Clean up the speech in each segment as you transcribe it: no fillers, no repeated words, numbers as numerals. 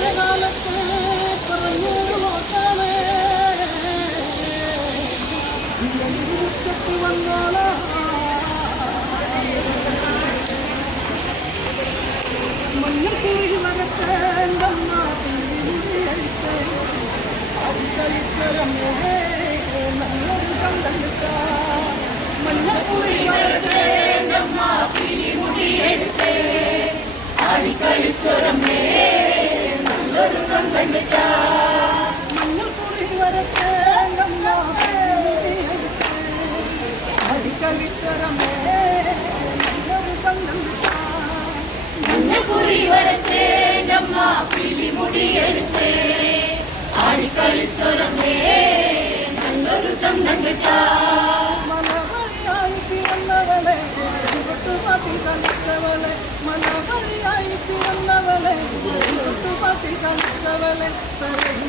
മഴകാലത്ത് പറഞ്ഞു നോക്കാമേ മുറ്റത്ത് വന്നോളാ മഞ്ഞക്കുഴി വരട്ടെ അടിക്കളിച്ചൊരമേ നല്ലൊരു കണ്ടെടുത്ത മഞ്ഞക്കുഴി വരട്ടെ മുടിയെടുത്തേ അടിക്കളിച്ചൊരമേ നല്ലൊരു കണ്ടെടുത്ത മഞ്ഞക്കുഴി വരട്ടെ അടിക്കളിച്ചൊരമേ നല്ലൊരു കണ്ടെടുത്ത മഞ്ഞക്കുഴി വരച്ചേ നമ്മ പിലിമുടിയെടുത്തേ ആടിക്കളിച്ചൊരമേ നല്ലൊരു ചന്തം കിട്ടാ മനോഹരിയായി പിറന്നവളെ പാട്ടി കളിച്ചവളെ മനോഹരിയായി പിറന്നവളെ പാട്ടി കളിച്ചവളെ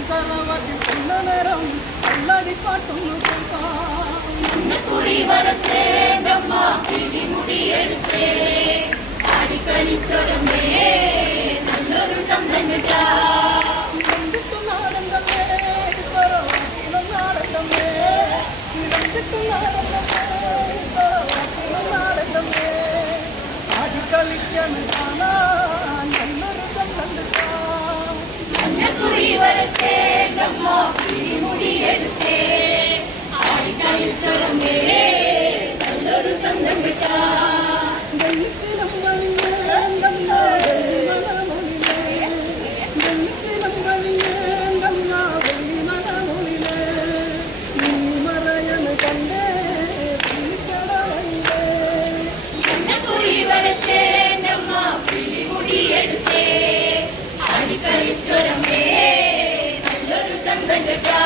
തറവാട്ടി കൊണ്ട നേരം കള്ളടിപ്പാട്ടൊന്നു കേൾക്കാം മഞ്ഞക്കുഴി വരച്ചേ നമ്മ പിലിമുടിയെടുത്തേ ആടിക്കളിച്ചൊരമേ നല്ലൊരു ചന്തം കിട്ടാ മഞ്ഞക്കുഴി വരച്ചേ നമ്മ പിടിമുടിയെടുത്തേ ആടിക്കളിച്ചൊരമേ നല്ലൊരു ചന്തം കിട്ടാ കളിച്ചൊരമേ നല്ലൊരു ചന്തം കിട്ടാ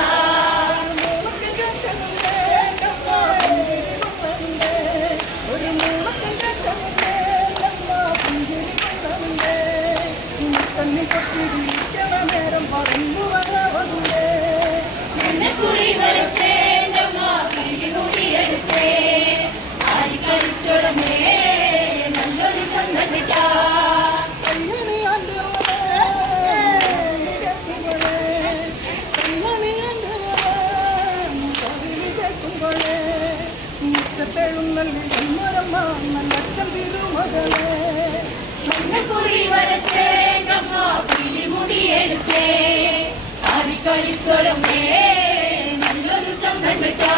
ഒരു തന്നി കൊട്ടിരിക്കണ നേരം പറഞ്ഞു വരവേ മഞ്ഞക്കുഴി വരച്ചേ നമ്മ പിടിമുടിയെടുത്തേ ആടിക്കളിച്ചൊരമേ നല്ലൊരു ചന്തം കിട്ടാ മഞ്ഞക്കുഴി വരച്ചേ നമ്മ പിടിമുടിയെടുത്തേ ആടിക്കളിച്ചൊരമേ നല്ലൊരു ചന്തം കിട്ടാ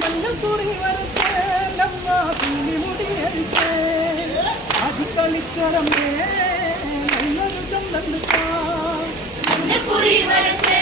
മഞ്ഞക്കുഴി വരച്ചേ നമ്മ പിടിമുടിയെടുത്തേ ആടിക്കളിച്ചൊരമേ നല്ലൊരു ചന്തം കിട്ടാ മഞ്ഞക്കുഴി വരച്ചേ